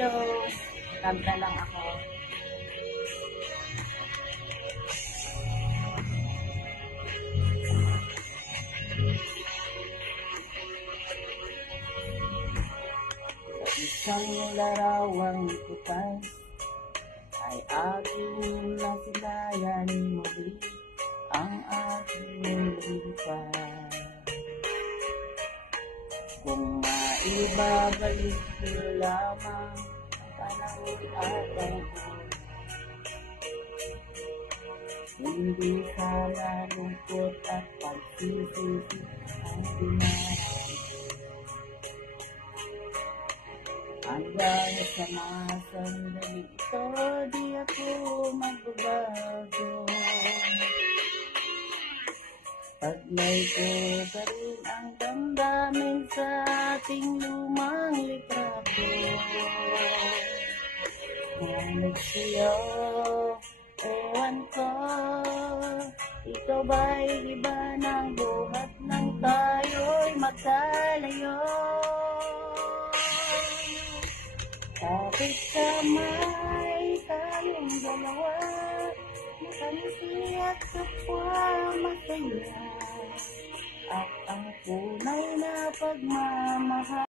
Hello. Kanta lang ako. Sa isang larawang putas ay aking nasilayan muli ang aking lipas. Kung maibabalik ko lamang ang panahon at ang hindi sana lungkot at pagsisisi ang dinaraan. Hanggang sa mga sandali ito, di ako magbabago. Taglay ko pa rin ang damdamin sa ating lumang litrato. Ngunit sa'yo, ewan ko, ikaw ba'y iba ng buhat nang tayo'y magkalayo? Kapit kamay tayong dalawa, nakangiti at kapwa masaya, at ang tunay na pagmamahal.